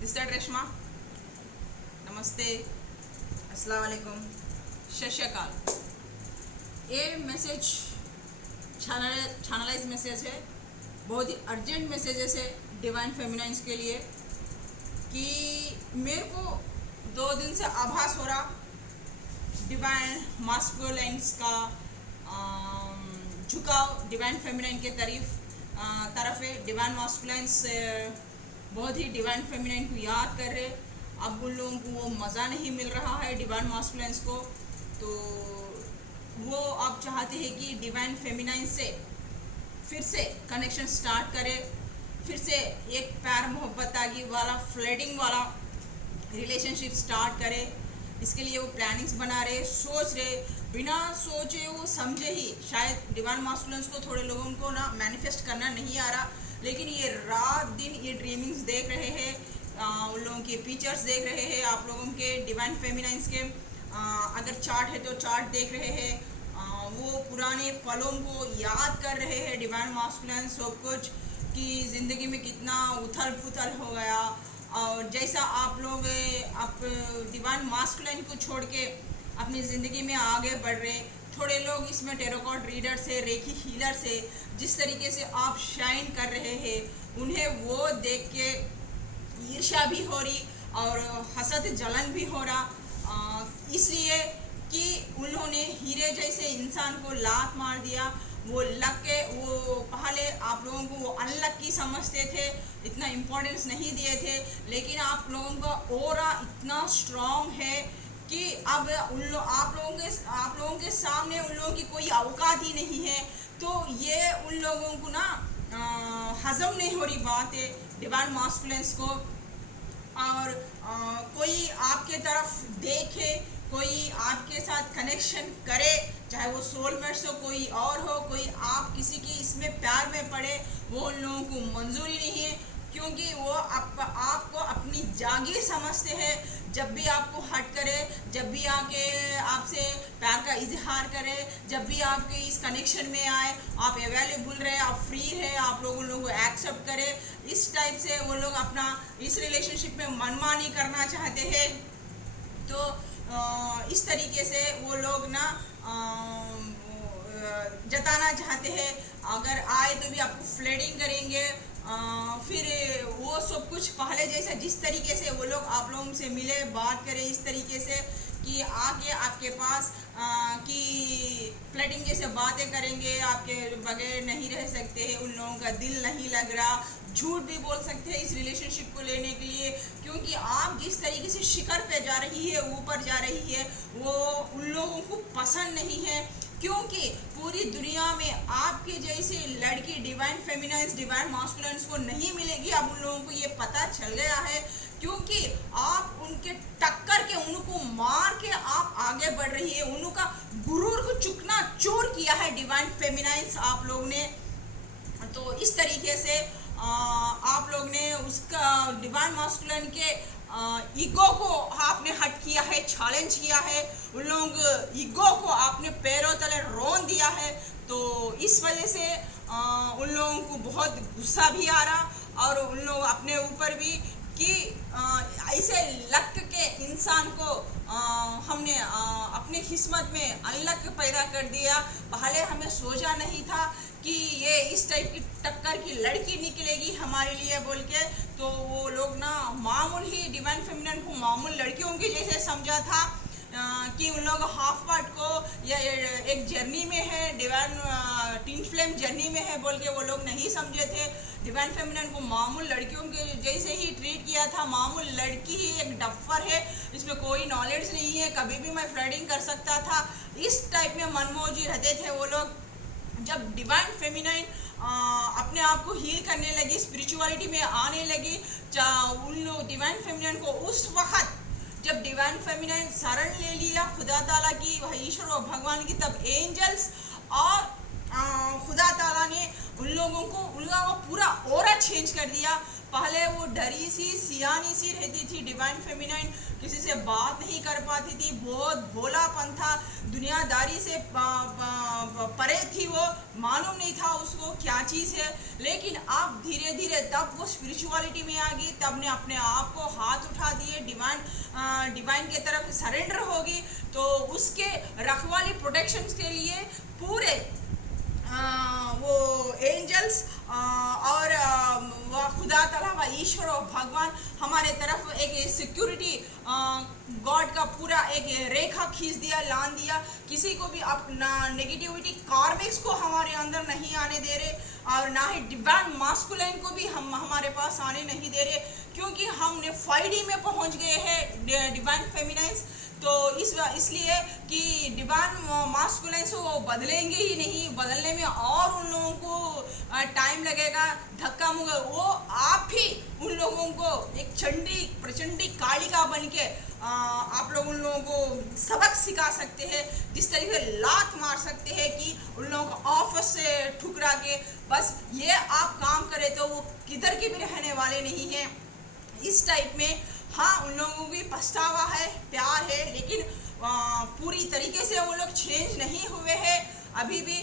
This that Reshma. नमस्ते, अस्सलाम वालेकुम, सत श्री अकाल। ये मैसेज चैनलाइज मैसेज है, बहुत ही अर्जेंट मैसेजेस है डिवाइन फेमिनाइंस के लिए कि मेरे को 2 दिन से आभास हो रहा डिवाइन मास्कुलाइन्स का झुकाव डिवाइन फेमिनाइन के तरफ है। डिवाइन मास्कुलाइन्स बहुत ही डिवाइन फेमिनाइन को याद कर रहे, अब उन लोगों को वो मज़ा नहीं मिल रहा है डिवाइन मास्कुलाइन्स को, तो वो आप चाहते हैं कि डिवाइन फेमिनाइन से फिर से कनेक्शन स्टार्ट करे, फिर से एक प्यार मोहब्बत आगी वाला फ्लर्टिंग वाला रिलेशनशिप स्टार्ट करे। इसके लिए वो प्लानिंग्स बना रहे, सोच रहे, बिना सोचे वो समझे ही शायद डिवाइन मास्कुलिन्स को थोड़े लोगों को ना मैनिफेस्ट करना नहीं आ रहा, लेकिन ये रात दिन ये ड्रीमिंग्स देख रहे हैं, उन लोगों के पिक्चर्स देख रहे हैं, आप लोगों के डिवाइन फेमिनाइंस के अगर चार्ट है तो चार्ट देख रहे हैं, वो पुराने पलों को याद कर रहे हैं डिवाइन मास्कुलिन सब कुछ कि ज़िंदगी में कितना उथल पुथल हो गया। और जैसा आप लोग आप डिवाइन मास्कुलिन को छोड़ के अपनी ज़िंदगी में आगे बढ़ रहे, थोड़े लोग इसमें टेरोकॉट रीडर से, रेकी हीलर से जिस तरीके से आप शाइन कर रहे हैं, उन्हें वो देख के ईर्ष्या भी हो रही और हसद जलन भी हो रहा, इसलिए कि उन्होंने हीरे जैसे इंसान को लात मार दिया। वो लक के वो पहले आप लोगों को वो अनलक्की समझते थे, इतना इम्पोर्टेंस नहीं दिए थे, लेकिन आप लोगों का ऑरा इतना स्ट्रॉन्ग है कि अब आप लोगों के सामने उन लोगों की कोई औकात ही नहीं है। तो ये उन लोगों को ना हजम नहीं हो रही बात है डिवाइन मास्कुलिन्स को, और कोई आपके तरफ देखे, कोई आपके साथ कनेक्शन करे, चाहे वो सोलमेट्स हो, कोई और हो, कोई आप किसी की इसमें प्यार में पड़े, वो उन लोगों को मंजूरी नहीं है, क्योंकि वो आपको अपनी जागीर समझते हैं। जब भी आपको हट करे, जब भी आके आपसे प्यार का इजहार करे, जब भी आपके इस कनेक्शन में आए, आप अवेलेबल रहे, आप फ्री है, आप लोग उन लोगों को एक्सेप्ट करे, इस टाइप से वो लोग अपना इस रिलेशनशिप में मनमानी करना चाहते हैं। तो इस तरीके से वो लोग ना जताना चाहते हैं, अगर आए तो भी आपको फ्लर्टिंग करेंगे, फिर वो सब कुछ पहले जैसा जिस तरीके से वो लोग आप लोगों से मिले बात करें, इस तरीके से कि आके आपके पास कि फ्लर्टिंग जैसे बातें करेंगे, आपके बगैर नहीं रह सकते हैं, उन लोगों का दिल नहीं लग रहा, झूठ भी बोल सकते हैं इस रिलेशनशिप को लेने के लिए, क्योंकि आप जिस तरीके से शिखर पे जा रही है, ऊपर जा रही है, वो उन लोगों को पसंद नहीं है, क्योंकि पूरी दुनिया में आपके जैसे लड़की डिवाइन फेमिनाइंस डिवाइन मास्कुलिन्स को नहीं मिलेगी। अब उन लोगों को ये पता चल गया है, क्योंकि आप उनके टक्कर के उनको मार के आप आगे बढ़ रही है, उनका गुरूर को चुकना चूर किया है डिवाइन फेमिनाइंस आप लोग ने। तो इस तरीके से आप लोग ने उसका डिवाइन मास्कुलिन के ईगो को आपने हट किया है, चैलेंज किया है, उन लोग ईगो को आपने पैरों तले रोन दिया है। तो इस वजह से उन लोगों को बहुत गुस्सा भी आ रहा, और उन लोग अपने ऊपर भी कि ऐसे लक के इंसान को हमने अपनी किस्मत में अनलक पैदा कर दिया, पहले हमें सोचा नहीं था कि ये इस टाइप की टक्कर की लड़की निकलेगी हमारे लिए बोल के। तो वो लोग ना मामूल ही डिवाइन फेमिनिन को मामूल लड़कियों के जैसे समझा था, कि उन लोग हाफ पार्ट को या एक जर्नी में है, डिवाइन टीन फ्लेम जर्नी में है बोल के वो लोग नहीं समझे थे। डिवाइन फेमिनिन को मामूल लड़कियों के जैसे ही ट्रीट किया था, मामूल लड़की ही एक डफर है, इसमें कोई नॉलेज नहीं है, कभी भी मैं फ्लर्टिंग कर सकता था, इस टाइप में मनमौजी रहते थे वो लोग। जब डिवाइन फेमिनाइन अपने आप को हील करने लगी, स्पिरिचुअलिटी में आने लगी, उन लोग डिवाइन फेमिनाइन को उस वक्त जब डिवाइन फेमिनाइन शरण ले लिया खुदा ताला की, ईश्वर और भगवान की, तब एंजल्स और खुदा ताला ने उन लोगों को पूरा ऑरा चेंज कर दिया। पहले वो डरी सी सियानी सी रहती थी डिवाइन फेमिनाइन, किसी से बात नहीं कर पाती थी, बहुत भोलापन था, दुनियादारी से परे थी, वो मालूम नहीं था उसको क्या चीज़ है। लेकिन अब धीरे धीरे तब वो स्पिरिचुअलिटी में आ गई, तब ने अपने आप को हाथ उठा दिए, डिवाइन के तरफ सरेंडर होगी। तो उसके रखवाली प्रोटेक्शन के लिए पूरे वो एंजल्स और वह खुदा तआला व ईश्वर और भगवान हमारे तरफ एक सिक्योरिटी गॉड का पूरा एक रेखा खींच दिया, लान दिया। किसी को भी अपना नेगेटिविटी कार्मिक्स को हमारे अंदर नहीं आने दे रहे, और ना ही डिवाइन मास्कुलिन को भी हम हमारे पास आने नहीं दे रहे, क्योंकि हमने 5D में पहुंच गए हैं डिवाइन फेमिनाइन्स। तो इसलिए कि डिवाइन मास्कुलिन वो बदलेंगे ही नहीं, बदलने में और उन लोगों को टाइम लगेगा, धक्का मुक्का। वो आप ही उन लोगों को एक प्रचंडी कालिका बन के आप लोग उन लोगों को सबक सिखा सकते हैं, जिस तरीके से लात मार सकते हैं कि उन लोगों को ऑफिस से ठुकरा के बस ये आप काम करें तो वो किधर के भी रहने वाले नहीं हैं, इस टाइप में। हाँ, उन लोगों की पछतावा है, प्यार है, लेकिन पूरी तरीके से वो लोग चेंज नहीं हुए हैं। अभी भी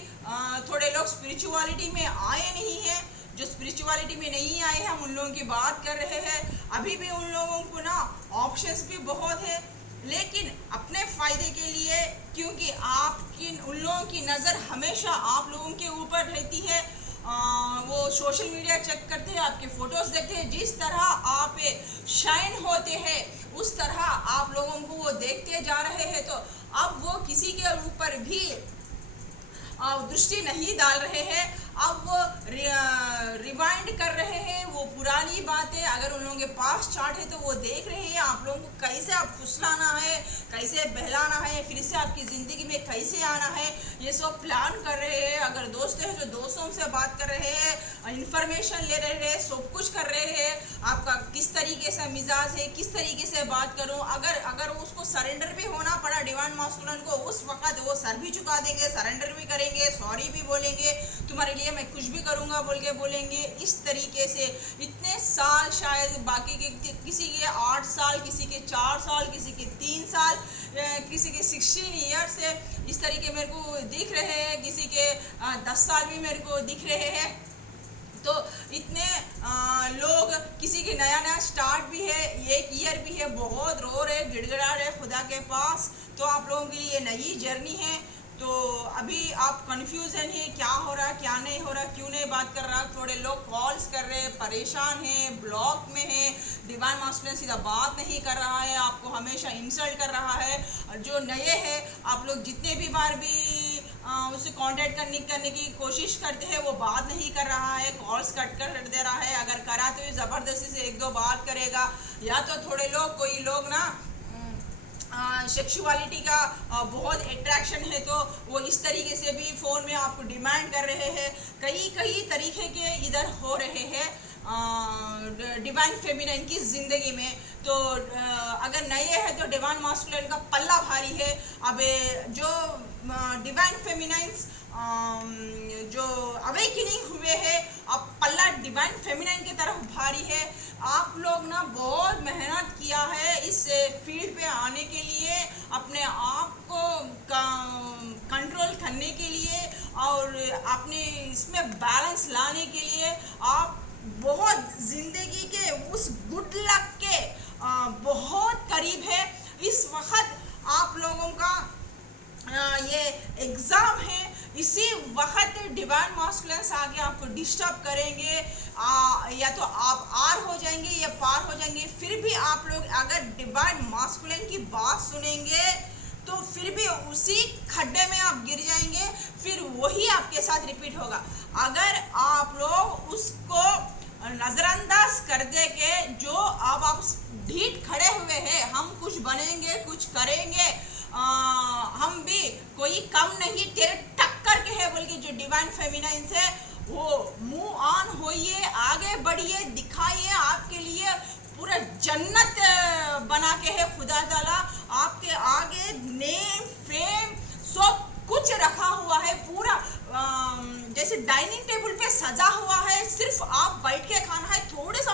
थोड़े लोग स्पिरिचुअलिटी में आए नहीं हैं। जो स्पिरिचुअलिटी में नहीं आए हैं, हम उन लोगों की बात कर रहे हैं। अभी भी उन लोगों को ना ऑप्शंस भी बहुत है, लेकिन अपने फ़ायदे के लिए, क्योंकि आपकी उन लोगों की नज़र हमेशा आप लोगों के ऊपर रहती है। वो सोशल मीडिया चेक करते हैं, आपके फोटोज देखते हैं, जिस तरह आप शाइन होते हैं उस तरह आप लोगों को वो देखते जा रहे हैं। तो अब वो किसी के ऊपर भी दृष्टि नहीं डाल रहे हैं, अब वो रिवाइंड कर रहे हैं वो पुरानी बातें। अगर उन लोगों के पास चार्ट है तो वो देख रहे हैं आप लोगों को कैसे आप फुसलाना है, कैसे बहलाना है, फिर से आपकी ज़िंदगी में कैसे आना है, ये सब प्लान कर रहे हैं। अगर दोस्त हैं तो दोस्तों से बात कर रहे हैं, इंफॉर्मेशन ले रहे हैं, सब कुछ कर रहे हैं। आपका किस तरीके से मिजाज है, किस तरीके से बात करूँ, अगर उसको सरेंडर भी होना पड़ा डिवाइन मास्कुलिन को, उस वक्त वो सर भी झुका देंगे, सरेंडर भी करेंगे, सॉरी भी बोलेंगे, तुम्हारे लिए मैं कुछ भी करूँगा बोल के बोलेंगे। इस तरीके से इतने साल, शायद बाकी के किसी के 8 साल, किसी के 4 साल, किसी के 3 साल, किसी के 16 ईयर्स से इस तरीके मेरे को दिख रहे हैं, किसी के 10 साल भी मेरे को दिख रहे हैं। तो इतने लोग, किसी की नया स्टार्ट भी है, 1 ईयर भी है, बहुत रो रहे, गिड़गिड़ा रहे खुदा के पास। तो आप लोगों के लिए नई जर्नी है। तो अभी आप कंफ्यूजन है, क्या हो रहा, क्या नहीं हो रहा, क्यों नहीं बात कर रहा। थोड़े लोग कॉल्स कर रहे हैं, परेशान हैं, ब्लॉक में है, डिवाइन मास्कुलिन सीधा बात नहीं कर रहा है, आपको हमेशा इंसल्ट कर रहा है। और जो नए हैं, आप लोग जितने भी बार भी उसे कांटेक्ट करने की कोशिश करते हैं, वो बात नहीं कर रहा है, कॉल्स कट कर दे रहा है। अगर करा तो ज़बरदस्ती से 1-2 बात करेगा। या तो थोड़े लोग, कोई लोग ना सेक्सुअलिटी का बहुत अट्रैक्शन है, तो वो इस तरीके से भी फ़ोन में आपको डिमांड कर रहे हैं। कई तरीके के इधर हो रहे हैं डिवाइन फेमिनाइन की ज़िंदगी में। तो अगर नए हैं तो डिवाइन मास्कुलिन का पल्ला भारी है। अब जो डिवाइन फेमिनाइन्स जो अवेकनिंग हुए हैं, अब पल्ला डिवाइन फेमिनाइन की तरफ भारी है। आप लोग ना बहुत मेहनत किया है इस फील्ड पे आने के लिए, अपने आप को कंट्रोल करने के लिए और अपने इसमें बैलेंस लाने के लिए। आप बहुत ज़िंदगी के उस गुड लक के बहुत करीब है। इस वक्त आप लोगों का ये एग्ज़ाम है, इसी वक्त डिवाइन मास्कुलिन आके आपको डिस्टर्ब करेंगे। या तो आप आर हो जाएंगे या पार हो जाएंगे। फिर भी आप लोग अगर डिवाइन मास्कुलिन की बात सुनेंगे तो फिर भी उसी खड्डे में आप गिर जाएंगे, फिर वही आपके साथ रिपीट होगा। अगर आप लोग उसको नज़रअंदाज कर दे के, जो अब आप ढीठ खड़े हुए हैं, हम कुछ बनेंगे, कुछ करेंगे, हम भी कोई कम नहीं, तेरे टक्कर के है बोल के जो डिवाइन फेमिनाइन है, वो मूव ऑन होइए, आगे बढ़िए, दिखाइए। आपके लिए पूरा जन्नत बना के है खुदा ताला, आपके आगे नेम फेम सब कुछ रखा हुआ है, पूरा जैसे डाइनिंग टेबल पे सजा हुआ है। सिर्फ आप बैठ के खाना है, थोड़े सा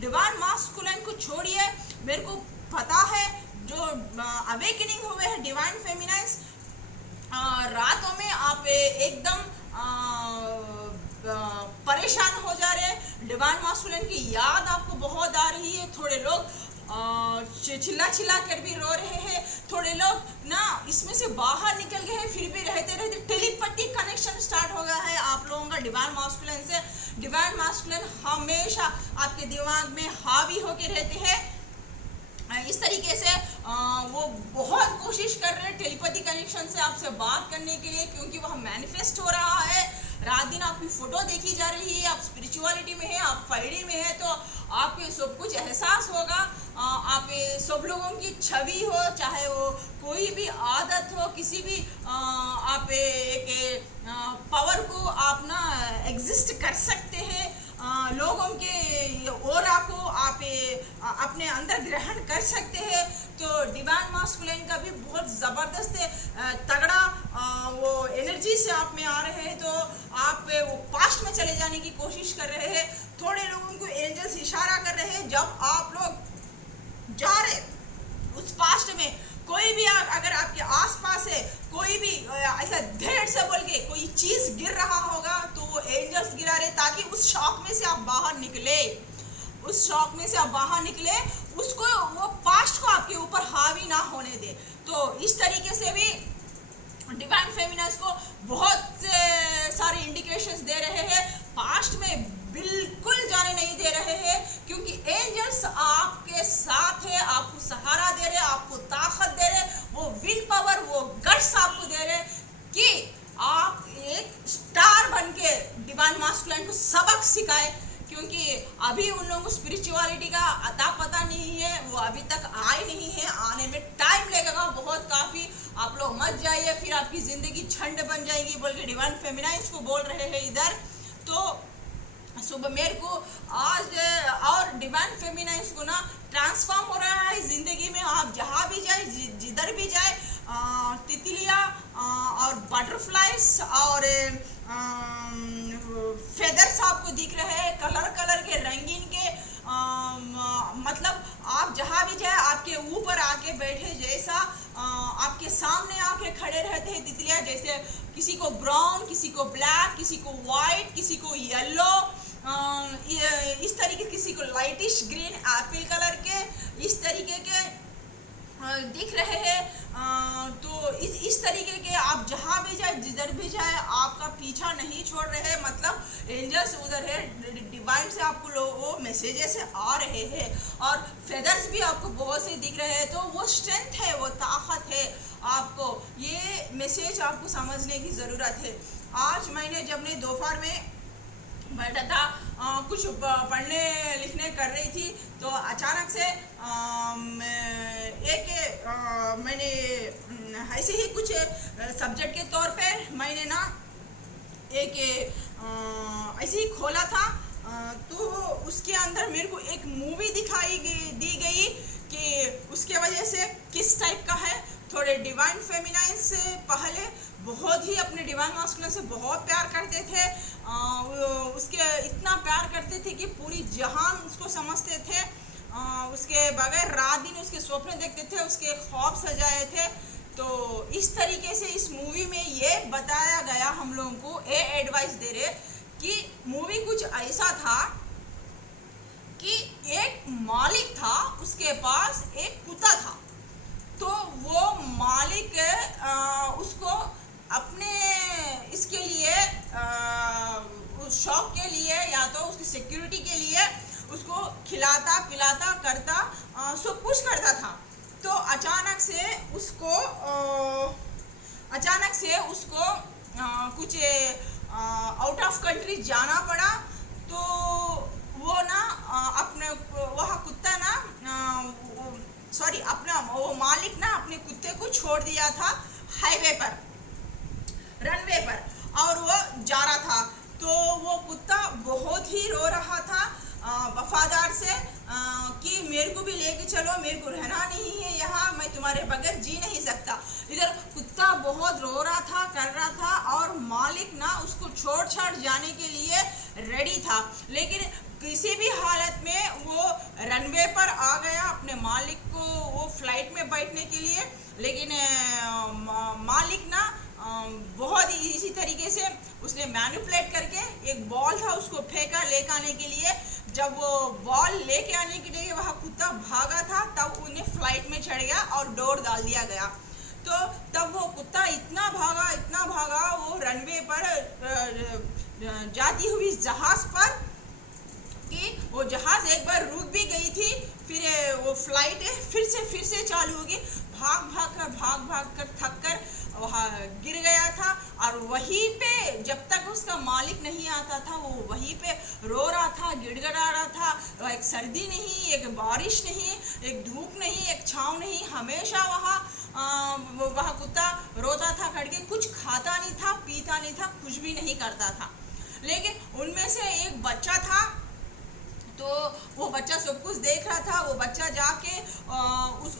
डिवाइन मास्कुलिन को छोड़िए, मेरे को पता है जो अवेकनिंग हुए हैं डिवाइन फेमिनाइन्स, रातों में आप एकदम परेशान हो जा रहे हैं, डिवाइन मास्कुलिन की याद आपको बहुत आ रही है, थोड़े लोग चिल्ला चिल्ला कर भी रो रहे हैं, थोड़े लोग ना इसमें से बाहर निकल गए हैं, फिर भी रहते रहते टेलीपैथिक कनेक्शन स्टार्ट हो गया है आप लोगों का डिवाइन मास्कुलिन से। डिवाइन मास्कुलिन हमेशा आपके दिमाग में हावी होके रहते हैं। इस तरीके से वो बहुत कोशिश कर रहे हैं टेलीपैथी कनेक्शन से आपसे बात करने के लिए, क्योंकि वह मैनिफेस्ट हो रहा है। रात दिन आपकी फोटो देखी जा रही है, आप स्पिरिचुअलिटी में है, आप 5D में है, तो आपको सब कुछ एहसास होगा। आप सब लोगों की छवि हो, चाहे वो कोई भी आदत हो, किसी भी आप एक पावर को आप ना एग्जिस्ट कर सकते हैं, लोगों के ऑरा को आप अपने अंदर ग्रहण कर सकते हैं। तो डिवाइन मास्कुलिन का भी बहुत ज़बरदस्त तगड़ा वो एनर्जी से आप में आ रहे हैं, तो आप वो पास्ट में चले जाने की कोशिश कर रहे हैं। थोड़े लोगों को एंजल्स इशारा कर रहे हैं, जब आप लोग जा रहे उस पास्ट में, कोई भी अगर आपके आसपास है, कोई भी ऐसा धैर्य से बोल के कोई चीज गिर रहा होगा, तो वो एंजल्स गिरा रहे, ताकि उस शॉक में से आप बाहर निकले, उस शॉक में से आप बाहर निकले, उसको वो पास्ट को आपके ऊपर हावी ना होने दे। तो इस तरीके से भी डिवाइन फेमिनाइन्स को बहुत सारे इंडिकेशंस दे रहे हैं, पास्ट में बिल्कुल जाने नहीं दे रहे हैं, क्योंकि एंजल्स आपके साथ है, आपको सहारा दे रहे, आपको ताकत दे रहे, वो विल पावर, वो गट्स आपको दे रहे कि आप एक स्टार बन के डिवाइन मास्कुलिन को सबक सिखाए। क्योंकि अभी उन लोगों को स्पिरिचुअलिटी का अता पता नहीं है, वो अभी तक आए नहीं है, आने में टाइम लगेगा बहुत काफ़ी। आप लोग मत जाइए, फिर आपकी ज़िंदगी झंड बन जाएगी बोल के डिवाइन फेमिनाइन्स को बोल रहे हैं इधर। तो सुबह मेरे को आज और डिवाइन फेमिनाइन्स को ना ट्रांसफॉर्म हो रहा है ज़िंदगी में। आप जहाँ भी जाए, जिधर भी जाए, तितलियाँ और बटरफ्लाइज और फेदर्स आपको दिख रहे हैं, कलर कलर के, रंगीन के, मतलब आप जहाँ भी जाए आपके ऊपर आके बैठे जैसा, आपके सामने आके खड़े रहते हैं तितलियाँ, जैसे किसी को ब्राउन, किसी को ब्लैक, किसी को वाइट, किसी को येलो, इस तरीके, किसी को लाइटिश ग्रीन एप्पल कलर के, इस तरीके के दिख रहे हैं। तो इस तरीके के आप जहाँ भी जाए, जिधर भी जाए, आपका पीछा नहीं छोड़ रहे, मतलब एंजल्स उधर है, डिवाइन से आपको वो मैसेजेस आ रहे हैं, और फेदर्स भी आपको बहुत से दिख रहे हैं। तो वो स्ट्रेंथ है, वो ताकत है, आपको ये मैसेज आपको समझने की ज़रूरत है। आज मैंने जब मैं दोपहर में बैठा था, कुछ पढ़ने लिखने कर रही थी, तो अचानक से मैंने ऐसे ही कुछ सब्जेक्ट के तौर पे मैंने ना एक ऐसे ही खोला था, तो उसके अंदर मेरे को एक मूवी दी गई कि उसके वजह से किस टाइप का है। थोड़े डिवाइन फेमिनाइन्स से पहले बहुत ही अपने डिवाइन मास्कुलिन से बहुत प्यार करते थे, उसके इतना प्यार करते थे कि पूरी जहान उसको समझते थे, उसके बगैर रात दिन उसके स्वप्न देखते थे, उसके ख्वाब सजाए थे। तो इस तरीके से इस मूवी में ये बताया गया, हम लोगों को ये एडवाइस दे रहे कि मूवी कुछ ऐसा था कि एक मालिक था, उसके पास एक कुत्ता था, तो वो मालिक उसको अपने इसके लिए उस शौक के लिए या तो उसकी सिक्योरिटी के लिए उसको खिलाता पिलाता करता सब कुछ करता था। तो अचानक से उसको कुछ आउट ऑफ कंट्री जाना पड़ा। तो वो ना वह कुत्ता ना वो मालिक ना अपने कुत्ते को छोड़ दिया था हाईवे पर, रनवे पर, और वो जा रहा था। तो वो कुत्ता बहुत ही रो रहा था वफादार से कि मेरे को भी लेके चलो, मेरे को रहना नहीं है यहाँ, मैं तुम्हारे बगैर जी नहीं सकता। इधर कुत्ता बहुत रो रहा था, कर रहा था, और मालिक ना उसको छोड़ छाड़ जाने के लिए रेडी था। लेकिन किसी भी हालत में वो रनवे पर आ गया अपने मालिक को वो फ्लाइट में बैठने के लिए, लेकिन मालिक ना बहुत ही इसी तरीके से उसने मैनिपुलेट करके एक बॉल था उसको फेंका लेके आने के लिए। जब वो बॉल लेके आने के लिए वह कुत्ता भागा था तब उन्हें फ्लाइट में चढ़ गया और डोर डाल दिया गया। तो तब वो कुत्ता इतना भागा वो रनवे पर जाती हुई जहाज पर कि वो जहाज एक बार रुक भी गई थी, फिर वो फ्लाइट फिर से चालू होगी। भाग कर थक कर वहाँ गिर गया था और वहीं पे जब तक उसका मालिक नहीं आता था वो वहीं पे रो रहा था, गिड़गिड़ा रहा था। एक सर्दी नहीं, एक बारिश नहीं, एक धूप नहीं, एक छाँव नहीं, हमेशा वहाँ कुत्ता रोता था करके, कुछ खाता नहीं था, पीता नहीं था, कुछ भी नहीं करता था। लेकिन उनमें से एक बच्चा था, तो वो बच्चा सब कुछ देख रहा था। वो बच्चा जाके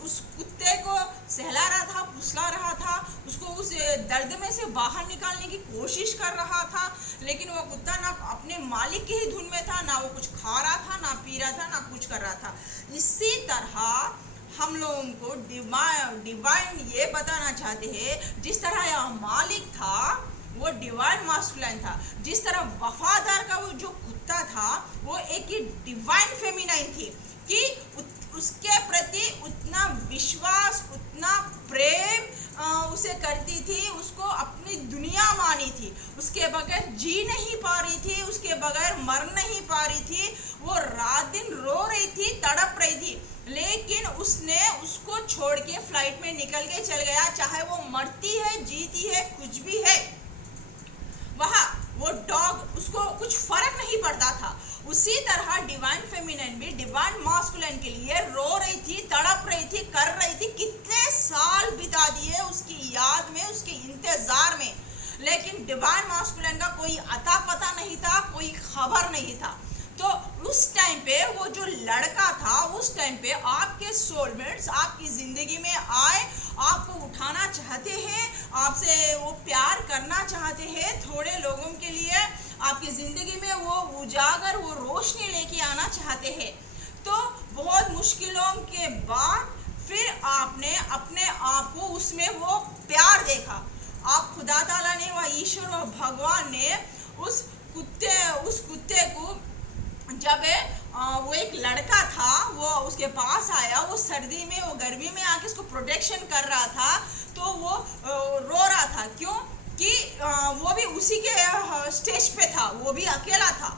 उस कुत्ते को सहला रहा था, फुसला रहा था, उसको उस दर्द में से बाहर निकालने की कोशिश कर रहा था। लेकिन वो कुत्ता ना अपने मालिक की ही धुन में था, ना वो कुछ खा रहा था, ना पी रहा था, ना कुछ कर रहा था। इसी तरह हम लोगों को डिवाइन ये बताना चाहते हैं, जिस तरह यह मालिक था वो डिवाइन मास्कुलाइन था, जिस तरह वफादार का वो जो कुत्ता था वो एक ही डिवाइन फेमिनाइन थी कि उसके प्रति उतना विश्वास, उतना प्रेम उसे करती थी, उसको अपनी दुनिया मानी थी, उसके बगैर जी नहीं पा रही थी, उसके बगैर मर नहीं पा रही थी। वो रात दिन रो रही थी, तड़प रही थी, लेकिन उसने उसको छोड़ के फ्लाइट में निकल के चल गया। चाहे वो मरती है, जीती है, कुछ भी है, वहाँ वो डॉग उसको कुछ फर्क नहीं पड़ता था। उसी तरह डिवाइन फेमिनिन भी डिवाइन मास्कुलिन के लिए रो रही थी, तड़प रही थी, कर रही थी। कितने साल बिता दिए उसकी याद में, उसके इंतजार में, लेकिन डिवाइन मास्कुलिन का कोई अता पता नहीं था, कोई खबर नहीं था। तो उस टाइम पे वो जो लड़का था, उस टाइम पे आपके सोलमेट्स आपकी जिंदगी में आए, आपको उठाना चाहते हैं, आपसे वो प्यार करना चाहते हैं। थोड़े लोगों के लिए आपकी जिंदगी में वो उजागर, वो रोशनी लेके आना चाहते हैं। तो बहुत मुश्किलों के बाद फिर आपने अपने आप को उसमें वो प्यार देखा। आप खुदा ताला ने, वह ईश्वर व भगवान ने उस कुत्ते को, जब वो एक लड़का था, वो उसके पास आया, वो सर्दी में, वो गर्मी में आके उसको प्रोटेक्शन कर रहा था, तो वो रो रहा था। क्यों? कि वो भी उसी के स्टेज पे था, वो भी अकेला था,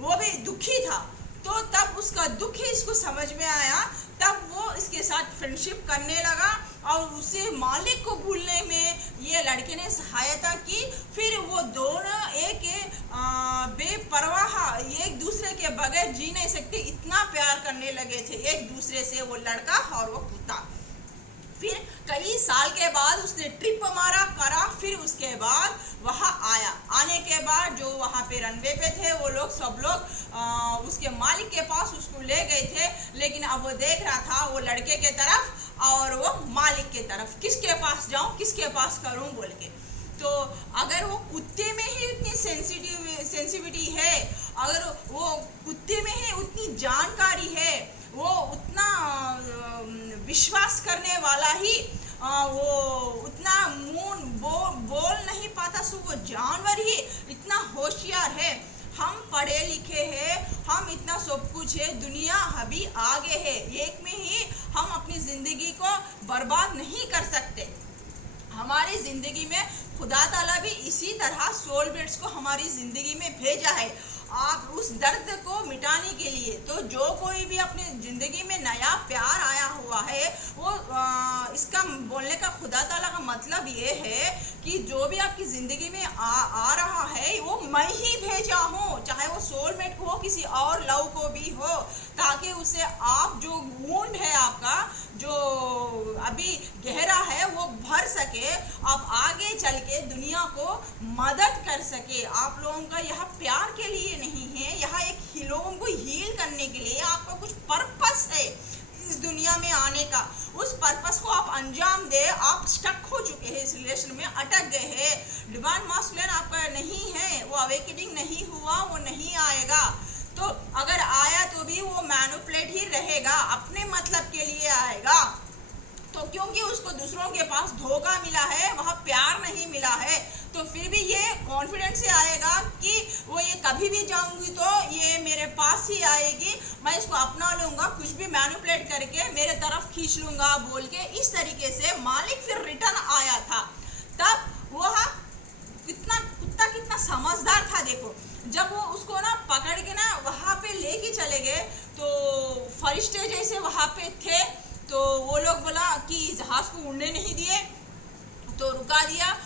वो भी दुखी था। तो तब उसका दुख ही इसको समझ में आया, तब वो इसके साथ फ्रेंडशिप करने लगा और उसे मालिक को भूलने में ये लड़के ने सहायता की। फिर वो दोनों एक बेपरवाह, एक दूसरे के बगैर जी नहीं सकते, इतना प्यार करने लगे थे एक दूसरे से, वो लड़का और वो कुत्ता। फिर कई साल के बाद उसने ट्रिप मारा करा, फिर उसके बाद वहाँ आया। आने के बाद जो वहाँ पे रनवे पे थे वो लोग, सब लोग उसके मालिक के पास उसको ले गए थे। लेकिन अब वो देख रहा था वो लड़के के तरफ और वो मालिक के तरफ, किसके पास जाऊं, किसके पास करूं बोल के। तो अगर वो कुत्ते में ही उतनी सेंसिटिविटी है, अगर वो कुत्ते में ही उतनी जानकारी है, वो उतना विश्वास करने वाला ही, वो उतना बोल नहीं पाता, सो वो जानवर ही इतना होशियार है। हम पढ़े लिखे हैं, हम इतना सब कुछ है, दुनिया अभी आगे है, एक में ही हम अपनी जिंदगी को बर्बाद नहीं कर सकते। हमारी जिंदगी में खुदा ताला भी इसी तरह सोलमेट्स को हमारी जिंदगी में भेजा है, आप उस दर्द को मिटाने के लिए। तो जो कोई भी अपनी जिंदगी में नया प्यार आया हुआ है, वो इसका बोलने का खुदा ताला का मतलब ये है कि जो भी आपकी जिंदगी में आ रहा है वो मैं ही भेजा हूँ, चाहे वो सोलमेट हो, किसी और लव को भी हो, ताकि उसे आप जो वुंड है आपका, जो अभी गहरा है, वो भर सके, आप आगे चल के दुनिया को मदद कर सके। आप लोगों का यह प्यार के लिए नहीं है, यह एक लोगों को हील करने के लिए आपका कुछ पर्पस है इस दुनिया में आने का। उस पर्पस को आप अंजाम दे। आप स्टक हो चुके हैं, इस रिलेशन में अटक गए हैं, डिवाइन मास्कुलिन आपका नहीं है, वो अवेकनिंग नहीं हुआ, वो नहीं आएगा। तो अगर आया तो भी वो मैनिपुलेट ही रहेगा, अपने मतलब के लिए आएगा। तो क्योंकि उसको दूसरों के पास धोखा मिला है, वह प्यार नहीं मिला है, तो फिर भी ये कॉन्फिडेंस से आएगा कि वो ये कभी भी जाऊंगी तो ये मेरे पास ही आएगी, मैं इसको अपना लूंगा, कुछ भी मैनिपुलेट करके मेरे तरफ खींच लूंगा बोल के। इस तरीके से मालिक फिर रिटर्न आया था। तब वह कितना समझदार था देखो, जब वो उसको ना पकड़ के ना वहां पे लेके चले गए, तो फरिश्ते जैसे वहां पे थे, तो वो लोग बोला कि जहाज को उड़ने नहीं दिए, तो रुका दिया।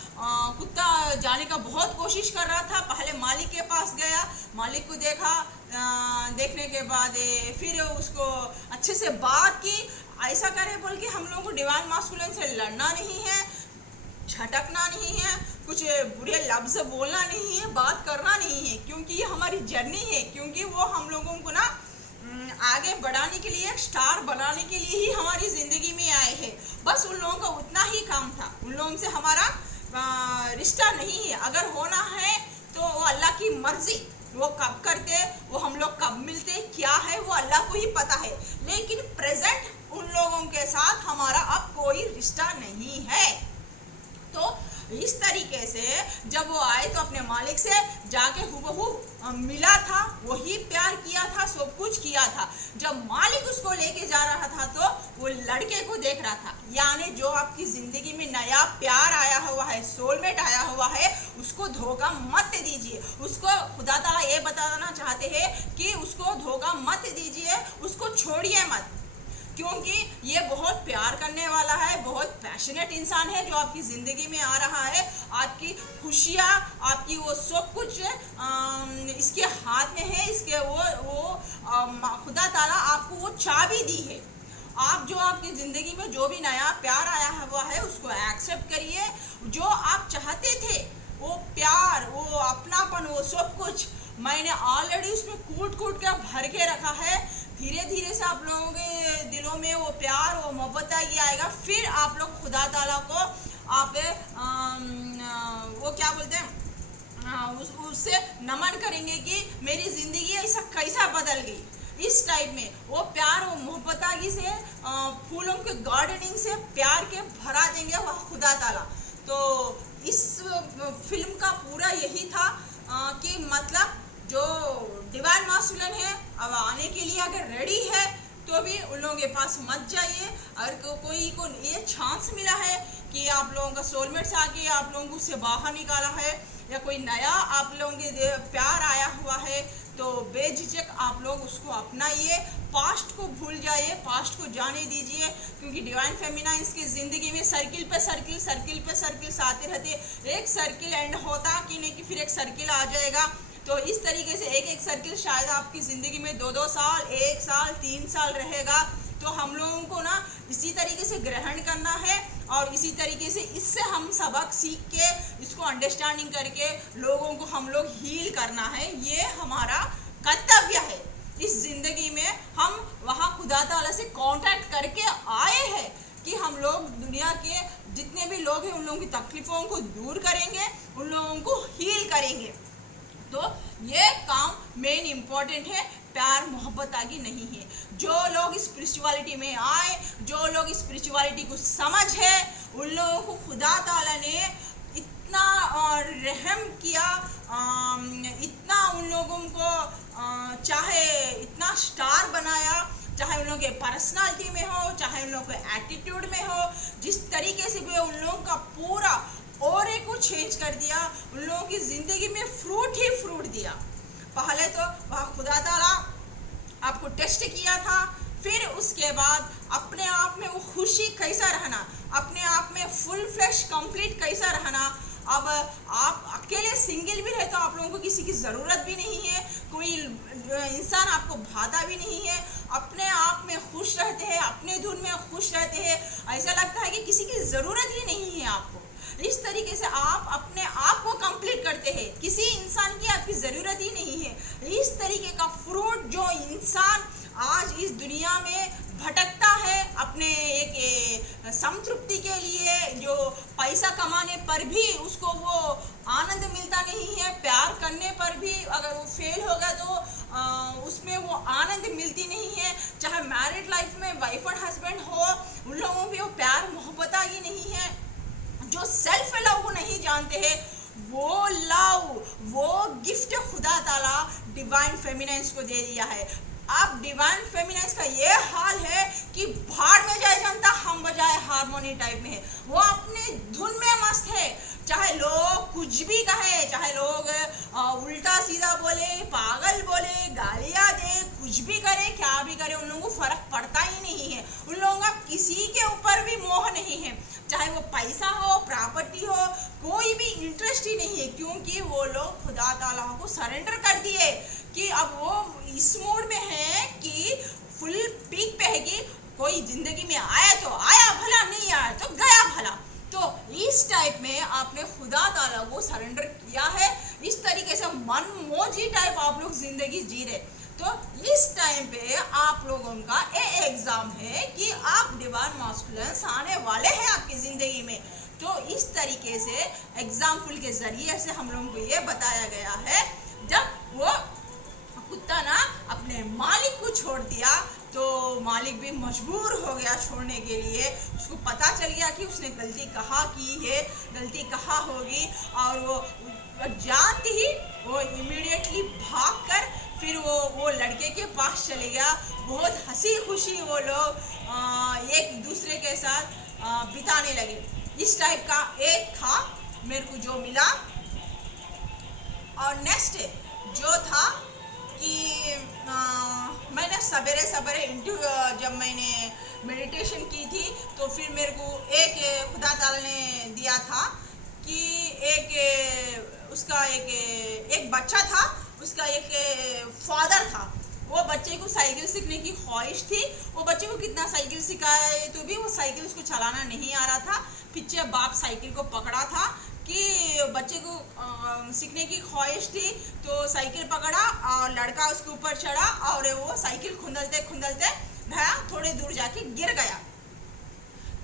कुत्ता जाने का बहुत कोशिश कर रहा था, पहले मालिक के पास गया, मालिक को देखा, देखने के बाद फिर उसको अच्छे से बात की, ऐसा करे बोल के हम लोगों को डिवाइन मास्कुलिन से लड़ना नहीं है, झटकना नहीं है, कुछ बुरे लफ्ज बोलना नहीं है, बात करना नहीं है, क्योंकि ये हमारी जर्नी है, क्योंकि वो हम लोगों को ना आगे बढ़ाने के लिए, स्टार बनाने के लिए ही हमारी जिंदगी में आए हैं। बस उन लोगों का उतना ही काम था, उन लोगों से हमारा रिश्ता नहीं है। अगर होना है तो वो अल्लाह की मर्जी, वो कब करते, वो हम लोग कब मिलते, क्या है वो अल्लाह को ही पता है। लेकिन प्रेजेंट उन लोगों के साथ हमारा अब कोई रिश्ता नहीं है। तो इस तरीके से जब वो आए तो अपने मालिक से जाके हुबहू मिला था, वही प्यार किया था, सब कुछ किया था। जब मालिक उसको लेके जा रहा था तो वो लड़के को देख रहा था, यानी जो आपकी जिंदगी में नया प्यार आया हुआ है, सोलमेट आया हुआ है, उसको धोखा मत दीजिए। उसको खुदा ताला ये बताना चाहते हैं कि उसको धोखा मत दीजिए, उसको छोड़िए मत, क्योंकि ये बहुत प्यार करने वाला है, बहुत पैशनेट इंसान है जो आपकी ज़िंदगी में आ रहा है। आपकी खुशियाँ, आपकी वो सब कुछ इसके हाथ में है, इसके वो खुदा ताला आपको वो चाबी दी है। आप जो आपकी ज़िंदगी में जो भी नया प्यार आया हुआ है उसको एक्सेप्ट करिए। जो आप चाहते थे वो प्यार, वो अपनापन, वो सब कुछ मैंने ऑलरेडी उसमें कूट कूट के भर के रखा है। धीरे धीरे से आप लोगों के दिलों में वो प्यार, वो मोहब्बत आएगा। फिर आप लोग खुदा ताला को आप वो क्या बोलते हैं, उससे नमन करेंगे कि मेरी ज़िंदगी ऐसा कैसा बदल गई। इस टाइप में वो प्यार, वो मोहब्बतागी से, फूलों के गार्डनिंग से प्यार के भरा देंगे वह खुदा ताला। तो इस फिल्म का पूरा यही था कि मतलब जो डिवाइन मास्कुलिन है अब आने के लिए अगर रेडी है तो भी उन लोगों के पास मत जाइए। अगर कोई को ये चांस मिला है कि आप लोगों का सोलमेट से आके आप लोगों को उससे बाहर निकाला है, या कोई नया आप लोगों के प्यार आया हुआ है, तो बेझिझक आप लोग उसको अपनाइए। पास्ट को भूल जाइए, पास्ट को जाने दीजिए, क्योंकि डिवाइन फेमिनाइंस की ज़िंदगी में सर्किल पे सर्किल आते रहते। एक सर्किल एंड होता कि नहीं कि फिर एक सर्किल आ जाएगा। तो इस तरीके से एक एक सर्किल शायद आपकी ज़िंदगी में 2-2 साल, 1 साल, 3 साल रहेगा। तो हम लोगों को ना इसी तरीके से ग्रहण करना है, और इसी तरीके से इससे हम सबक सीख के, इसको अंडरस्टैंडिंग करके लोगों को हम लोग हील करना है। ये हमारा कर्तव्य है। इस ज़िंदगी में हम वहाँ खुदा ताला से कांटेक्ट करके आए हैं कि हम लोग दुनिया के जितने भी लोग हैं उन लोगों की तकलीफ़ों को दूर करेंगे, उन लोगों को हील करेंगे। तो ये काम मेन इम्पॉर्टेंट है, प्यार मोहब्बत आगे नहीं है। जो लोग स्पिरिचुअलिटी में आए, जो लोग स्पिरिचुअलिटी को समझे, उन लोगों को खुदा ताला ने इतना रहम किया, इतना उन लोगों को चाहे इतना स्टार बनाया, चाहे उन लोगों के पर्सनालिटी में हो, चाहे उन लोगों के एटीट्यूड में हो, जिस तरीके से भी उन लोगों का पूरा ऑरे को चेंज कर दिया। उन लोगों की ज़िंदगी में फ्रूट ही फ्रूट दिया। पहले तो वह खुदा ताला आपको टेस्ट किया था, फिर उसके बाद अपने आप में वो खुशी कैसा रहना, अपने आप में फुल फ्लैश कंप्लीट कैसा रहना। अब आप अकेले सिंगल भी रहे तो आप लोगों को किसी की ज़रूरत भी नहीं है, कोई इंसान आपको भाता भी नहीं है, अपने आप में खुश रहते हैं, अपने धुन में खुश रहते हैं, ऐसा लगता है कि किसी की ज़रूरत ही नहीं है आपको। इस तरीके से आप अपने आप को कंप्लीट करते हैं, किसी इंसान की आपकी ज़रूरत ही नहीं है। इस तरीके का फ्रूट जो इंसान आज इस दुनिया में भटकता है अपने एक संतृप्ति के लिए, जो पैसा कमाने पर भी उसको वो आनंद मिलता नहीं है, प्यार करने पर भी अगर वो फेल होगा तो उसमें वो आनंद मिलती नहीं है। चाहे मैरिड लाइफ में वाइफ और हस्बैंड हो, उन लोगों में वो प्यार मोहब्बत ही नहीं है। जो सेल्फ लव को नहीं जानते हैं, वो लव, वो गिफ्ट खुदा ताला डिवाइन फेमिनाइन्स को दे दिया है। अब डिवाइन फेमिनाइन्स का ये हाल है कि भाड़ में जाए जनता, हम बजाए हारमोनी टाइप में है। वो अपने धुन में मस्त है, चाहे लोग कुछ भी कहे, चाहे लोग उल्टा सीधा बोले, पागल बोले, गालियां दे, कुछ भी करे, क्या भी करे, उन लोगों को फर्क पड़ता ही नहीं है। उन लोगों का किसी के ऊपर भी मोह नहीं है, चाहे वो पैसा हो, प्रॉपर्टी हो, कोई भी इंटरेस्ट ही नहीं है, क्योंकि वो लोग खुदा ताला को सरेंडर कर दिए कि अब वो इस मूड में है कि फुल पीक पे है कि कोई जिंदगी में आया तो आया भला, नहीं आया तो गया भला। तो इस टाइप में आपने खुदा ताला को सरेंडर किया है, इस तरीके से मन मौजी टाइप आप लोग जिंदगी जी रहे। तो इस टाइम पे आप लोगों का एग्जाम है कि आप डिवाइन मास्कुलिन्स आने वाले हैं आपकी जिंदगी में। तो इस तरीके से एग्जाम्पल के जरिए से हम लोगों को ये बताया गया है, जब वो कुत्ता ना अपने मालिक को छोड़ दिया तो मालिक भी मजबूर हो गया छोड़ने के लिए। उसको पता चल गया कि उसने गलती कहाँ की है, गलती कहाँ होगी, और वो जानते ही वो इमीडिएटली भागकर फिर वो लड़के के पास चले गया। बहुत हंसी खुशी वो लोग एक दूसरे के साथ बिताने लगे। इस टाइप का एक था मेरे को जो मिला। और नेक्स्ट जो था कि मैंने सवेरे सवेरे जब मैंने मेडिटेशन की थी तो फिर मेरे को एक खुदा ताला ने दिया था कि एक बच्चा था, उसका एक फादर था। वो बच्चे को साइकिल सीखने की ख्वाहिश थी। वो बच्चे को कितना साइकिल सिखाए तो भी वो साइकिल उसको चलाना नहीं आ रहा था। पीछे बाप साइकिल को पकड़ा था कि बच्चे को सीखने की ख्वाहिश थी, तो साइकिल पकड़ा और लड़का उसके ऊपर चढ़ा और वो साइकिल खुंदलते खुंदलते भैया थोड़े दूर जाके गिर गया।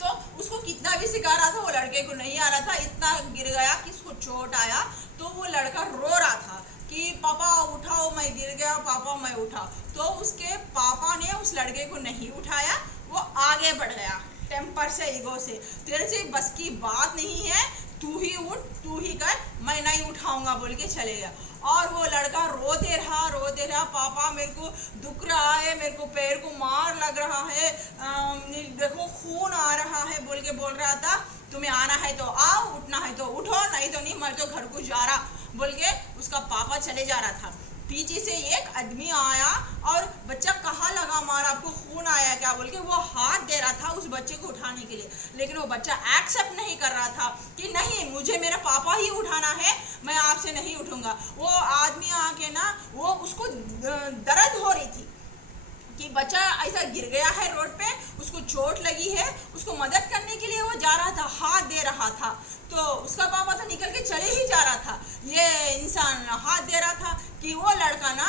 तो उसको कितना भी सिखा रहा था वो लड़के को नहीं आ रहा था, इतना गिर गया कि उसको चोट आया। तो वो लड़का रो रहा था कि पापा उठाओ, मैं गिर गया, पापा मैं उठा। तो उसके पापा ने उस लड़के को नहीं उठाया, वो आगे बढ़ गया टेम्पर से, ईगो से, तेरे से बस की बात नहीं है, तू ही उठ, तू ही कर, मैं नहीं उठाऊंगा बोल के चले गया। और वो लड़का रोते रहा, पापा मेरे को दुख रहा है, मेरे को पैर को मार लग रहा है, देखो खून आ रहा है बोल रहा था। तुम्हें आना है तो आओ, उठना है तो उठो, नहीं तो नहीं, मैं तो घर को जा रहा बोल के उसका पापा चले जा रहा था। पीछे से एक आदमी आया और बच्चा कहाँ लगा मारा, आपको खून आया क्या बोल के वो हाथ दे रहा था उस बच्चे को उठाने के लिए। लेकिन वो बच्चा एक्सेप्ट नहीं कर रहा था कि नहीं, मुझे मेरा पापा ही उठाना है, मैं आपसे नहीं उठूंगा। वो आदमी आके ना वो उसको दर्द हो रही थी कि बच्चा ऐसा गिर गया है रोड पे, उसको चोट लगी है, उसको मदद करने के लिए वो जा रहा था, हाथ दे रहा था। तो उसका पापा तो निकल के चले ही जा रहा था, ये इंसान हाथ दे रहा था कि वो लड़का ना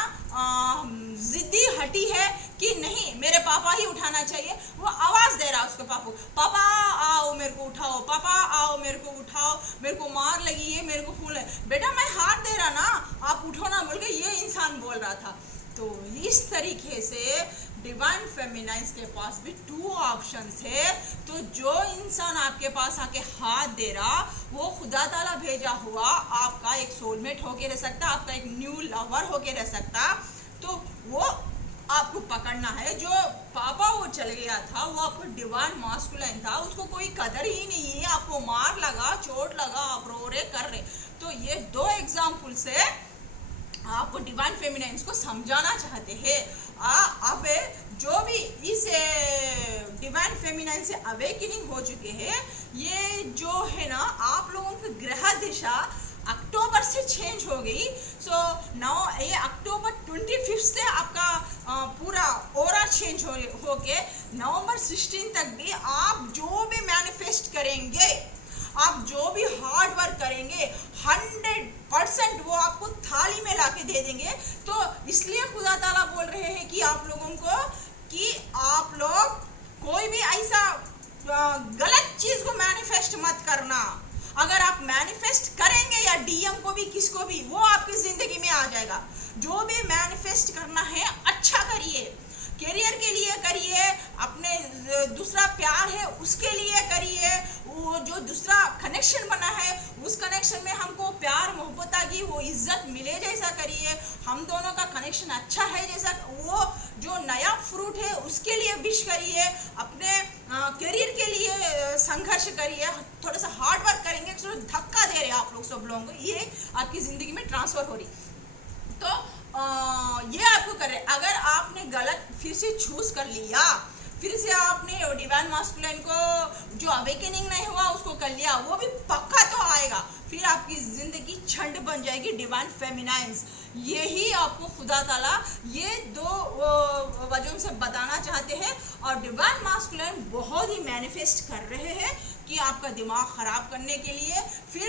जिद्दी हटी है कि नहीं, मेरे पापा ही उठाना चाहिए। वो आवाज दे रहा उसके पापा को, पापा आओ मेरे को उठाओ, पापा आओ मेरे को उठाओ, मेरे को मार लगी है, मेरे को खून है। बेटा मैं हाथ दे रहा ना, आप उठो ना बोल के ये इंसान बोल रहा था। तो इस तरीके से डिवाइन फेमिनाइन्स के पास भी 2 ऑप्शंस है। तो जो इंसान आपके पास आके हाथ दे रहा, वो खुदा ताला भेजा हुआ आपका एक सोलमेट होके रह सकता, आपका एक न्यू लवर होके रह सकता। तो वो आपको पकड़ना है। जो पापा वो चल गया था वो आपको डिवाइन मास्कुलाइन था, उसको कोई कदर ही नहीं है, आपको मार लगा, चोट लगा, आप रो रहे कर रहे। तो ये 2 एग्जाम्पल से आपको डिवाइन फेमिनाइन्स को समझाना चाहते हैं। आप जो भी इस डिवाइन फेमिनाइन से अवेकनिंग हो चुके हैं, ये जो है ना आप लोगों की ग्रह दिशा अक्टूबर से चेंज हो गई। सो नाउ ये अक्टूबर 25 से आपका पूरा ओरा चेंज होके नवंबर 16 तक भी आप जो भी मैनिफेस्ट करेंगे, आप जो भी हार्ड वर्क करेंगे, 100% वो आपको थाली में लाके दे देंगे। तो इसलिए खुदा ताला बोल रहे हैं कि आप लोगों को कि आप लोग कोई भी ऐसा गलत चीज को मैनिफेस्ट मत करना। अगर आप मैनिफेस्ट करेंगे या डीएम को भी, किसको भी, वो आपकी जिंदगी में आ जाएगा। जो भी मैनिफेस्ट करना है अच्छा करिए, करियर के लिए करिए, अपने दूसरा प्यार है उसके लिए करिए, वो जो दूसरा कनेक्शन बना है उस कनेक्शन में हमको प्यार मोहब्बत की वो इज्जत मिले जैसा करिए, हम दोनों का कनेक्शन अच्छा है जैसा, वो जो नया फ्रूट है उसके लिए विश करिए, अपने करियर के लिए संघर्ष करिए, थोड़ा सा हार्ड वर्क करेंगे, तो धक्का दे रहे हैं आप लोग सब लोगों को, ये आपकी ज़िंदगी में ट्रांसफ़र हो रही। तो ये आपको कर रहे, अगर आपने गलत फिर से चूज कर लिया, फिर से आपने डिवाइन मास्कुलिन को जो अवेकनिंग नहीं हुआ उसको कर लिया, वो भी पक्का तो आएगा, फिर आपकी जिंदगी छंड बन जाएगी डिवाइन फेमिनाइंस। यही आपको खुदा ताला ये दो वजहों से बताना चाहते हैं। और डिवाइन मास्कुलिन बहुत ही मैनिफेस्ट कर रहे हैं कि आपका दिमाग ख़राब करने के लिए, फिर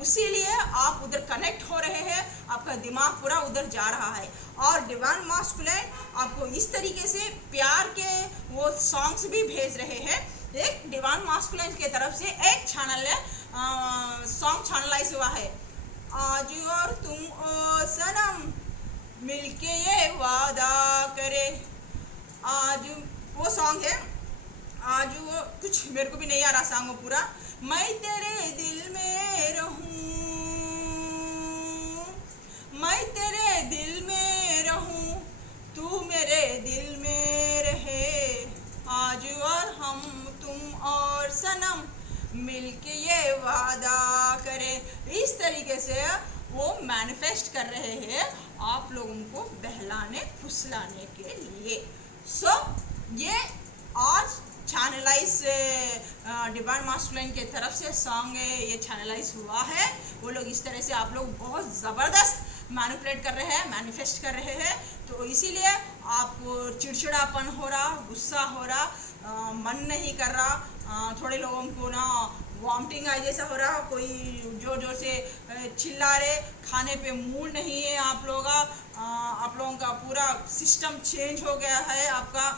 उसी लिए आप उधर कनेक्ट हो रहे हैं, आपका दिमाग पूरा उधर जा रहा है। और डिवाइन मास्कुलिन आपको इस तरीके से प्यार के वो सॉन्ग्स भी भेज रहे हैं। एक डिवाइन मास्कुलिन की तरफ से एक चैनल है, सॉन्ग चैनलाइज हुआ है, आज और तुम ओ सनम मिलके ये वादा करे, आज वो सॉन्ग है, आज वो कुछ मेरे को भी नहीं आ रहा सॉन्ग वो पूरा, मैं तेरे दिल में रहूं, मैं तेरे दिल में रहूं, तू मेरे दिल में रहे, आज और हम तुम और सनम मिलके ये वादा करें। इस तरीके से वो मैनिफेस्ट कर रहे हैं आप लोगों को बहलाने फुसलाने के लिए। सो ये आज चैनलाइज डिवाइन मास्कुलिन के तरफ से सॉन्ग ये चैनलाइज हुआ है। वो लोग इस तरह से आप लोग बहुत ज़बरदस्त मैनिपुलेट कर रहे हैं, मैनिफेस्ट कर रहे हैं, तो इसीलिए आपको चिड़चिड़ापन हो रहा, गुस्सा हो रहा, मन नहीं कर रहा, थोड़े लोगों को ना वॉमिटिंग आई जैसा हो रहा, कोई जोर जोर से चिल्ला रहे, खाने पे मूड नहीं है आप लोगों का पूरा सिस्टम चेंज हो गया है, आपका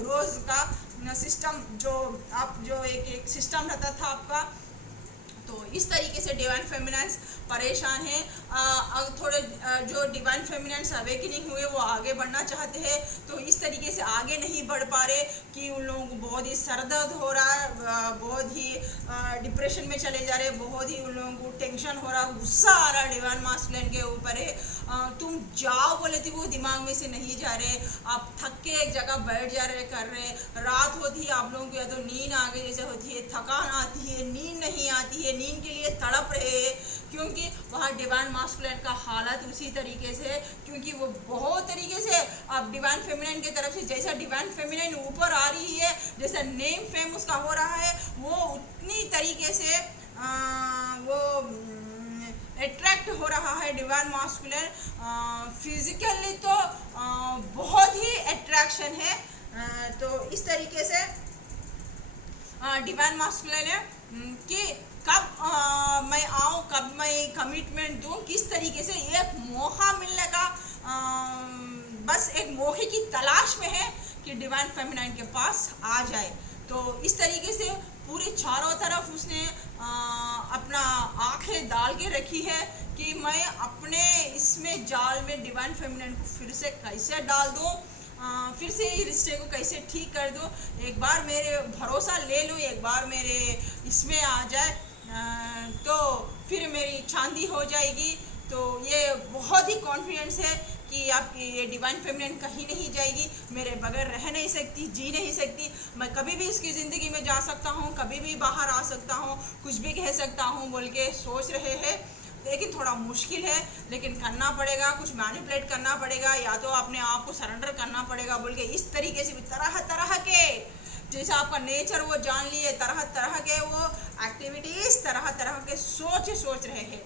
रोज़ का सिस्टम जो एक सिस्टम रहता था आपका, तो इस तरीके से डिवाइन फेमिनाइंस परेशान है। थोड़े जो डिवाइन फेमिनाइंस अवेकनिंग हुए वो आगे बढ़ना चाहते हैं, तो इस तरीके से आगे नहीं बढ़ पा रहे कि उन लोगों को बहुत ही सर दर्द हो रहा है, बहुत ही डिप्रेशन में चले जा रहे, बहुत ही उन लोगों को टेंशन हो रहा, गुस्सा आ रहा डिवाइन मास्कुलिन के ऊपर है। तुम जाओ बोले थे वो दिमाग में से नहीं जा रहे, आप थक के एक जगह बैठ जा रहे कर रहे, रात होती है आप लोगों को या तो नींद आगे जैसे होती है, थकान आती है, नींद नहीं आती है, नींद के लिए तड़प रहे हैं, क्योंकि वहाँ डिवाइन मास्कुलिन का हालत उसी तरीके से, क्योंकि वो बहुत तरीके से अब डिवाइन फेमिनिन की तरफ से जैसा डिवाइन फेमिनिन ऊपर आ रही है, जैसा नेम फेम उसका हो रहा है, वो उतनी तरीके से वो अट्रैक्ट हो रहा है डिवाइन मास्कुलिन। फिजिकली तो बहुत ही अट्रैक्शन है, तो इस तरीके से डिवाइन मास्कुलिन है कि कब मैं आऊँ, कब मैं कमिटमेंट दूँ, किस तरीके से एक मौका मिलने का बस एक मौके की तलाश में है कि डिवाइन फेमिनिन के पास आ जाए। तो इस तरीके से पूरे चारों तरफ उसने अपना आंखें डाल के रखी है कि मैं अपने इसमें जाल में डिवाइन फेमिनिन को फिर से कैसे डाल दूँ, फिर से ये रिश्ते को कैसे ठीक कर दूँ, एक बार मेरे भरोसा ले लो, एक बार मेरे इसमें आ जाए तो फिर मेरी चांदी हो जाएगी। तो ये बहुत ही कॉन्फिडेंस है कि आपकी ये डिवाइन फेमिनिन कहीं नहीं जाएगी, मेरे बगैर रह नहीं सकती, जी नहीं सकती, मैं कभी भी इसकी ज़िंदगी में जा सकता हूँ, कभी भी बाहर आ सकता हूँ, कुछ भी कह सकता हूँ बोल के सोच रहे हैं। लेकिन थोड़ा मुश्किल है, लेकिन करना पड़ेगा, कुछ मैनिपुलेट करना पड़ेगा, या तो अपने आप को सरेंडर करना पड़ेगा बोल के इस तरीके से तरह तरह के जैसे आपका नेचर वो जान लिए, तरह तरह के वो एक्टिविटीज़, तरह तरह के सोच रहे हैं।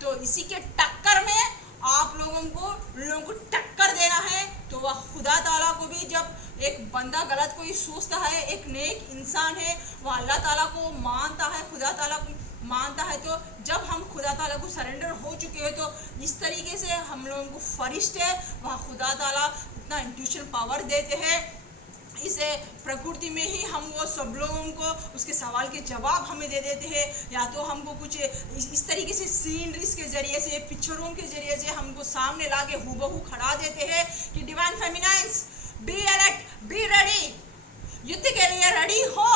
तो इसी के टक्कर में आप लोगों को टक्कर देना है, तो वह खुदा ताला को भी, जब एक बंदा गलत कोई सोचता है, एक नेक इंसान है, वह अल्लाह ताला को मानता है, खुदा ताला को मानता है, तो जब हम खुदा ताला को सरेंडर हो चुके हैं, तो इस तरीके से हम लोगों को फरिश्ते वह खुदा ताला इतना इंट्यूशन पावर देते हैं, इस प्रकृति में ही हम वो सब लोगों को उसके सवाल के जवाब हमें दे देते हैं, या तो हमको कुछ इस तरीके से सीनरीज के जरिए से, पिक्चरों के जरिए से हमको सामने ला के हूबहू खड़ा देते हैं कि divine feminines be alert, be ready, युद्ध के लिए रेडी हो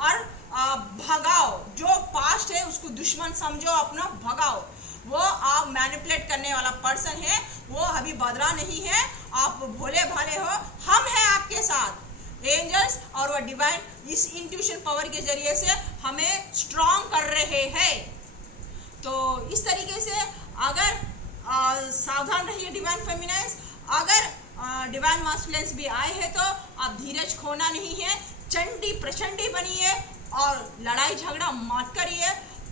और भगाओ। जो पास्ट है उसको दुश्मन समझो, अपना भगाओ। वो आप मैनिपुलेट करने वाला पर्सन है, वो अभी बदला नहीं है, आप भोले भाले हो, हम हैं आपके साथ। एंजल्स और वो डिवाइन इस इंट्यूशन पावर के जरिए से हमें स्ट्रॉन्ग कर रहे हैं। तो इस तरीके से अगर सावधान रहिए डिवाइन फेमिनाइन्स। अगर डिवाइन मास्कुलिन्स भी आए हैं तो आप धीरज खोना नहीं है, चंडी प्रचंडी बनिए और लड़ाई झगड़ा मत करिए,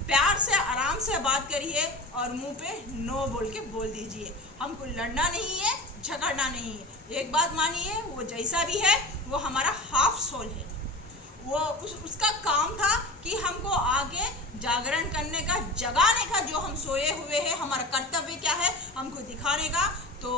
प्यार से आराम से बात करिए और मुंह पे नो बोल के बोल दीजिए। हमको लड़ना नहीं है, झगड़ना नहीं है। एक बात मानिए, वो जैसा भी है वो हमारा हाफ सोल है। वो उसका काम था कि हमको आगे जागरण करने का, जगाने का, जो हम सोए हुए हैं, हमारा कर्तव्य क्या है हमको दिखाने का। तो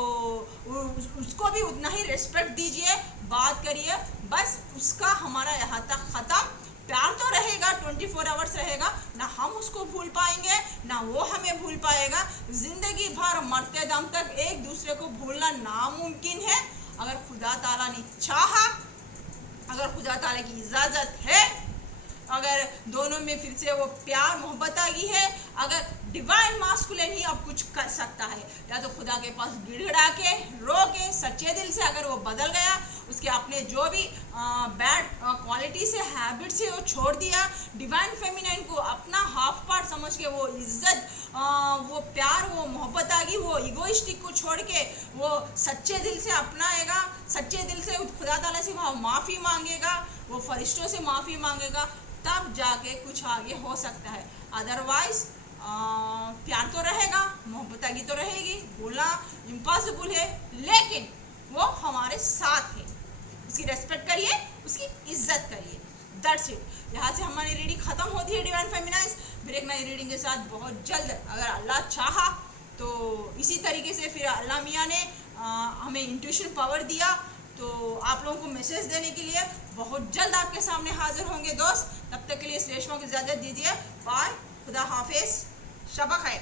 उसको भी उतना ही रिस्पेक्ट दीजिए, बात करिए, बस उसका हमारा यहाँ तक ख़त्म। प्यार तो रहेगा, 24 आवर्स रहेगा, ना हम उसको भूल पाएंगे ना वो हमें भूल पाएगा। जिंदगी भर मरते दम तक एक दूसरे को भूलना नामुमकिन है। अगर खुदा ताला ने चाहा, अगर खुदा ताला की इजाज़त है, अगर दोनों में फिर से वो प्यार मोहब्बत आ गई है, अगर डिवाइन मास्कुलिन ही अब कुछ कर सकता है, या तो खुदा के पास गिड़गिड़ा के, रो के, सच्चे दिल से अगर वो बदल गया, उसके अपने जो भी बैड क्वालिटी से, हैबिट से वो छोड़ दिया, डिवाइन फेमिनाइन को अपना हाफ पार्ट समझ के वो इज्जत, वो प्यार, वो मोहब्बत आ गई, वो इगोइस्टिक को छोड़ के वो सच्चे दिल से अपनाएगा, सच्चे दिल से खुदा ताला से वो माफ़ी मांगेगा, वो फरिश्तों से माफ़ी मांगेगा, तब जाके कुछ आगे हो सकता है। अदरवाइज प्यार तो रहेगा, मोहब्बत आगे तो रहेगी, बोलना इम्पॉसिबल है, लेकिन वो हमारे साथ है। उसकी रेस्पेक्ट करिए, उसकी इज्जत करिए। That's it. यहाँ से हमारी रीडिंग ख़त्म होती है डिवाइन फेमिनाइन्स। फिर एक नई रीडिंग के साथ बहुत जल्द, अगर अल्लाह चाहा तो इसी तरीके से फिर अल्लाह मियाँ ने हमें इंट्यूशन पावर दिया, तो आप लोगों को मैसेज देने के लिए बहुत जल्द आपके सामने हाजिर होंगे दोस्त। तब तक के लिए श्रेष्ठों की इजाज़त दीजिए। बाय, खुदा हाफिज़, शब खैर।